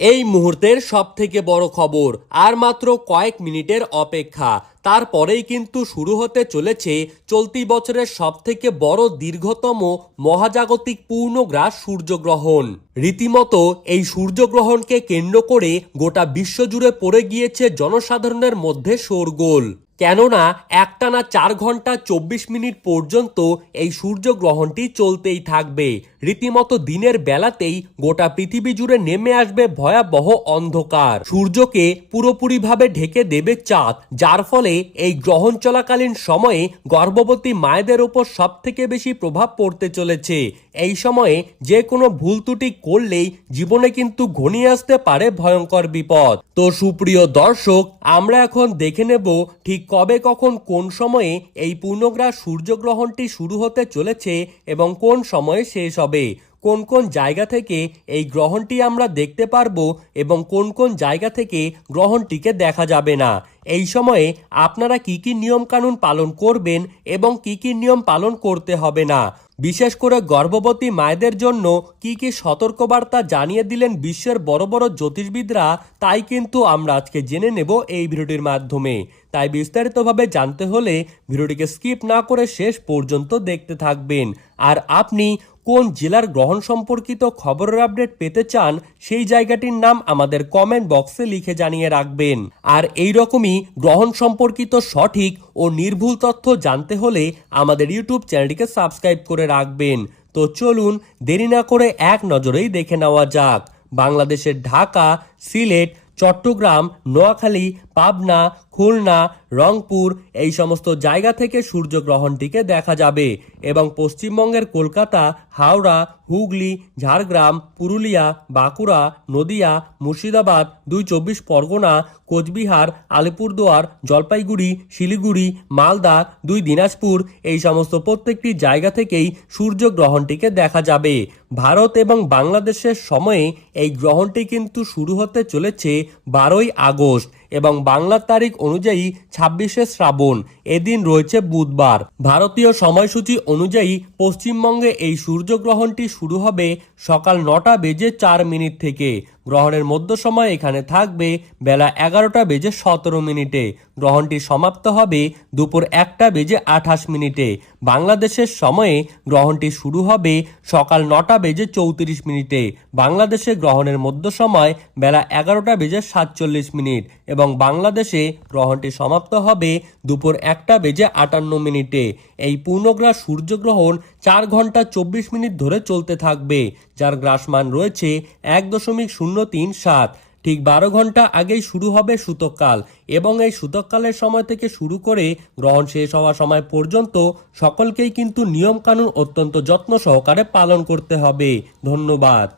এই মুহূর্তের সবথেকে বড় খবর, আর মাত্র কয়েক মিনিটের অপেক্ষা, তারপরেই কিন্তু শুরু হতে চলেছে চলতি বছরের সবথেকে বড় দীর্ঘতম মহাজাগতিক পূর্ণগ্রাস সূর্যগ্রহণ। রীতিমতো এই সূর্যগ্রহণকে কেন্দ্র করে গোটা বিশ্বজুড়ে পড়ে গিয়েছে জনসাধারণের মধ্যে শোরগোল। কেননা একটানা 4 ঘন্টা 24 মিনিট পর্যন্ত এই সূর্যগ্রহণটি চলতেই থাকবে। রীতিমতো দিনের বেলাতেই গোটা পৃথিবী জুড়ে নেমে আসবে ভয়াবহ অন্ধকার, সূর্যকে পুরোপুরিভাবে ঢেকে দেবে চাঁদ, যার ফলে এই গ্রহণ চলাকালীন সময়ে গর্ভবতী মায়েদের ওপর সব থেকে বেশি প্রভাব পড়তে চলেছে। এই সময়ে যে কোনো ভুল ত্রুটি করলেই জীবনে কিন্তু ঘনিয়ে আসতে পারে ভয়ঙ্কর বিপদ। তো সুপ্রিয় দর্শক, আমরা এখন দেখে নেব ঠিক কবে কখন কোন সময়ে এই পূর্ণগ্রাস সূর্যগ্রহণটি শুরু হতে চলেছে এবং কোন সময়ে শেষ হবে, কোন কোন জায়গা থেকে এই গ্রহণটি আমরা দেখতে পারবো এবং কোন কোন জায়গা থেকে গ্রহণটিকে দেখা যাবে না। এই সময়ে আপনারা কি কি নিয়ম কানুন পালন করবেন এবং কি কি নিয়ম পালন করতে হবে না, বিশেষ করে গর্ভবতী মায়েদের জন্য কি কি সতর্কবার্তা জানিয়ে দিলেন বিশ্বের বড় বড় জ্যোতিষবিদরা, তাই কিন্তু আমরা আজকে জেনে নেব এই ভিডিওটির মাধ্যমে। তাই বিস্তারিতভাবে জানতে হলে ভিডিওটিকে স্কিপ না করে শেষ পর্যন্ত দেখতে থাকবেন। আর আপনি কোন জেলার গ্রহণ সম্পর্কিত খবরের আপডেট পেতে চান সেই জায়গাটির নাম আমাদের কমেন্ট বক্সে লিখে জানিয়ে রাখবেন। আর এই রকমই গ্রহণ সম্পর্কিত সঠিক ও নির্ভুল তথ্য জানতে হলে আমাদের ইউটিউব চ্যানেলটিকে সাবস্ক্রাইব করে রাখবেন। তো চলুন দেরি না করে এক নজরেই দেখে নেওয়া যাক। বাংলাদেশের ঢাকা, সিলেট, চট্টগ্রাম, নোয়াখালী, পাবনা, খুলনা, রংপুর এই সমস্ত জায়গা থেকে সূর্যগ্রহণটিকে দেখা যাবে এবং পশ্চিমবঙ্গের কলকাতা, হাওড়া, হুগলি, ঝাড়গ্রাম, পুরুলিয়া, বাঁকুড়া, নদিয়া, মুর্শিদাবাদ, 2 চব্বিশ পরগনা, কোচবিহার, আলিপুরদুয়ার, জলপাইগুড়ি, শিলিগুড়ি, মালদা, 2 দিনাজপুর এই সমস্ত প্রত্যেকটি জায়গা থেকেই সূর্যগ্রহণটিকে দেখা যাবে। ভারত এবং বাংলাদেশের সময়ে এই গ্রহণটি কিন্তু শুরু হতে চলেছে 12ই আগস্ট এবং বাংলার তারিখ অনুযায়ী 26শে শ্রাবণ, এদিন রয়েছে বুধবার। ভারতীয় সময়সূচি অনুযায়ী পশ্চিমবঙ্গে এই সূর্যগ্রহণটি শুরু হবে সকাল 9:04 থেকে। গ্রহণের মধ্য সময় এখানে থাকবে বেলা 11:17 গ্রহণটি সমাপ্ত হবে দুপুর 1:28। বাংলাদেশের সময়ে গ্রহণটি শুরু হবে সকাল 9:34। বাংলাদেশে গ্রহণের মধ্য সময় বেলা 11:47 এবং বাংলাদেশে গ্রহণটি সমাপ্ত হবে দুপুর 1:58। এই পূর্ণগ্রাস সূর্যগ্রহণ 4 ঘন্টা 24 মিনিট ধরে চলতে থাকবে, যার গ্রাসমান রয়েছে 1.037। ঠিক 12 ঘন্টা আগেই শুরু হবে সূতককাল এবং এই সূতককালের সময় থেকে শুরু করে গ্রহণ শেষ হওয়ার সময় পর্যন্ত সকলকেই কিন্তু নিয়মকানুন অত্যন্ত যত্ন সহকারে পালন করতে হবে। ধন্যবাদ।